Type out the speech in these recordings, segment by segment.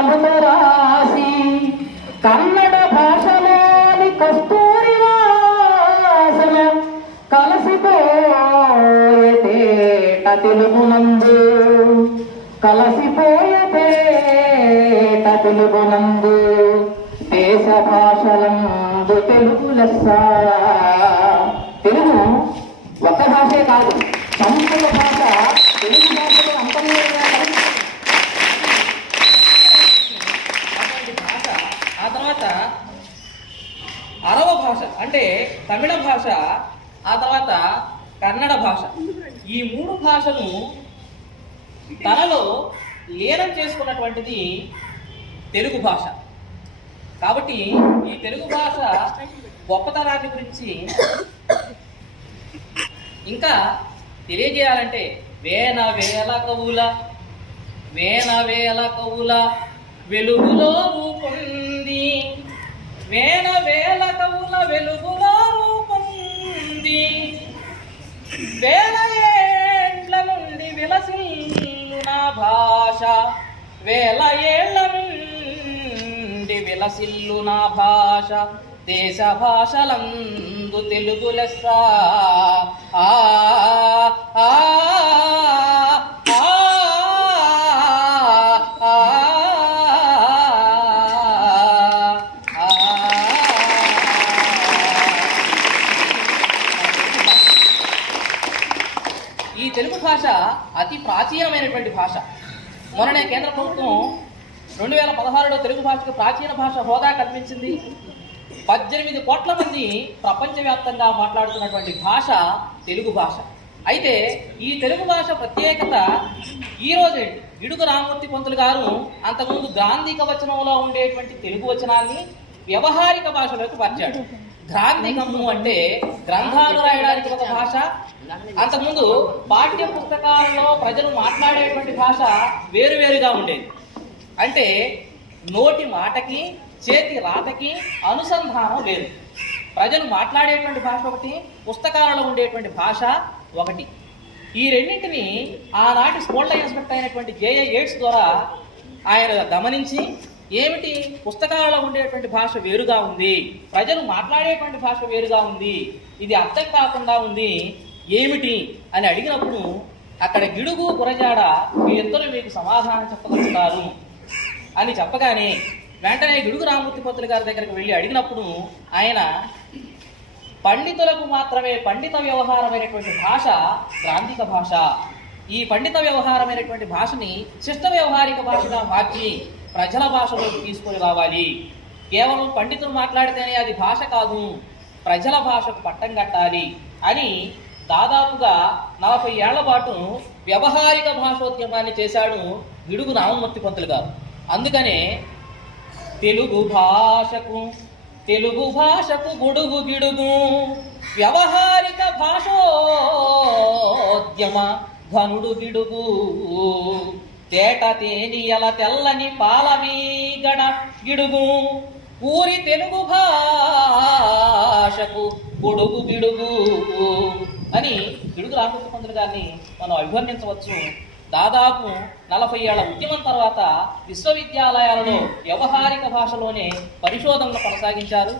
అమృతరాశి కన్నడ భాషలోని కస్తూరి వాసన కలసిపోయేట తెలుగునందు కలసిపోయేట తెలుగునందు దేశ భాషలందు తెలుగు లెస్స. తెలుగు ఒక్క భాషే కాదు, సంస్కృత భాష తెలుగు భాషలో అంతర్లీనంగా భాష. ఆ తర్వాత అరవ భాష అంటే తమిళ భాష, ఆ తర్వాత కన్నడ భాష. ఈ మూడు భాషను తనలో లీనం చేసుకున్నటువంటిది తెలుగు భాష. కాబట్టి ఈ తెలుగు భాష గొప్పతనాన్ని గురించి ఇంకా తెలియజేయాలంటే వేల కవుల వెలుగులో రూపొంది, వేల కవుల వెలుగులో రూపొంది, వేల ఏళ్ల నుండి విలసిల్లు నా భాష, వేల ఏళ్ల నుండి విలసిల్లు నా భాష, దేశ భాషలందు తెలుగు లెస్స. ఈ తెలుగు భాష అతి ప్రాచీనమైనటువంటి భాష. మొన్ననే కేంద్ర ప్రభుత్వం 2016లో తెలుగు భాషకు ప్రాచీన భాష హోదా కల్పించింది. 18 కోట్ల మంది ప్రపంచవ్యాప్తంగా మాట్లాడుతున్నటువంటి భాష తెలుగు భాష. అయితే ఈ తెలుగు భాష ప్రత్యేకత ఈరోజు గిడుగు రామమూర్తి పంతులు గారు అంతకుముందు గ్రాంధిక వచనంలో ఉండేటువంటి తెలుగు వచనాన్ని వ్యవహారిక భాషలోకి మార్చాడు. గ్రాంధికము అంటే గ్రంథాలు రాయడానికి ఒక భాష, అంతకుముందు పాఠ్య పుస్తకాలలో ప్రజలు మాట్లాడేటువంటి భాష వేరువేరుగా ఉండేది. అంటే నోటి మాటకి చేతి రాతకి అనుసంధానం లేదు. ప్రజలు మాట్లాడేటువంటి భాష ఒకటి, పుస్తకాలలో ఉండేటువంటి భాష ఒకటి. ఈ రెండింటిని ఆనాటి స్కూల్ ఇన్స్పెక్టర్ అయినటువంటి జేఏ ఎయిడ్స్ ద్వారా ఆయన గమనించి, ఏమిటి పుస్తకాలలో ఉండేటువంటి భాష వేరుగా ఉంది, ప్రజలు మాట్లాడేటువంటి భాష వేరుగా ఉంది, ఇది అర్థం కాకుండా ఉంది, ఏమిటి అని అడిగినప్పుడు అక్కడ గిడుగు గురజాడ మీ ఇద్దరు మీకు సమాధానం చెప్పగలుగుతారు అని చెప్పగానే వెంటనే గిడుగు రామమూర్తి పంతులు గారి దగ్గరికి వెళ్ళి అడిగినప్పుడు ఆయన పండితులకు మాత్రమే పండిత వ్యవహారమైనటువంటి భాష గ్రాంధిక భాష, ఈ పండిత వ్యవహారమైనటువంటి భాషని శిష్ట వ్యవహారిక భాషగా మార్చి ప్రజల భాషలోకి తీసుకొని రావాలి. కేవలం పండితులు మాట్లాడితేనే అది భాష కాదు, ప్రజల భాషకు పట్టం కట్టాలి అని దాదాపుగా 40 ఏళ్ల పాటు వ్యవహారిక భాషోద్యమాన్ని చేశాడు గిడుగు రామమూర్తి పంతులు గారు. అందుకనే తెలుగు భాషకు గుడుగు గిడుగు వ్యవహారిక భాషోద్యమ ధనుడు గిడుగు, తేట తేనియల తెల్లని పాలమీగడ గిడుగు, ఊరి తెలుగు భాషకు గుడుగు గిడుగు అని గిడుగు రామమూర్తి పంతులు గారిని మనం అభివర్ణించవచ్చు. దాదాపు 40 ఏళ్ల ఉద్యమం తర్వాత విశ్వవిద్యాలయాలలో వ్యవహారిక భాషలోనే పరిశోధనలు కొనసాగించారు.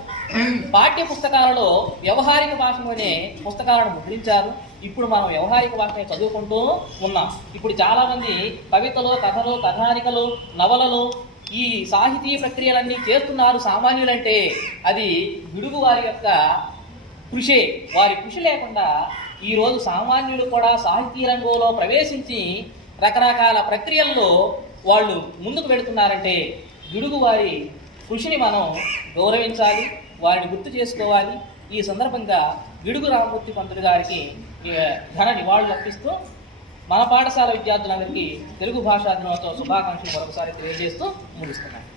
పాఠ్య పుస్తకాలలో వ్యవహారిక భాషలోనే పుస్తకాలను ముద్రించారు. ఇప్పుడు మనం వ్యవహారిక భాషనే చదువుకుంటూ ఉన్నాం. ఇప్పుడు చాలామంది కవితలు, కథలు, కథానికలు, నవలలు, ఈ సాహితీ ప్రక్రియలన్నీ చేస్తున్నారు సామాన్యులంటే అది గిడుగు వారి యొక్క కృషే. వారి కృషి లేకుండా ఈరోజు సామాన్యులు కూడా సాహితీ రంగంలో ప్రవేశించి రకరకాల ప్రక్రియల్లో వాళ్ళు ముందుకు వెళుతున్నారంటే గిడుగు వారి కృషిని మనం గౌరవించాలి, వారిని గుర్తు చేసుకోవాలి. ఈ సందర్భంగా గిడుగు రామమూర్తి పంతులు గారికి ఘన నివాళులు అర్పిస్తూ మన పాఠశాల విద్యార్థులందరికీ తెలుగు భాషా దినోత్సవ శుభాకాంక్షలు మరొకసారి తెలియజేస్తూ ముగిస్తున్నాను.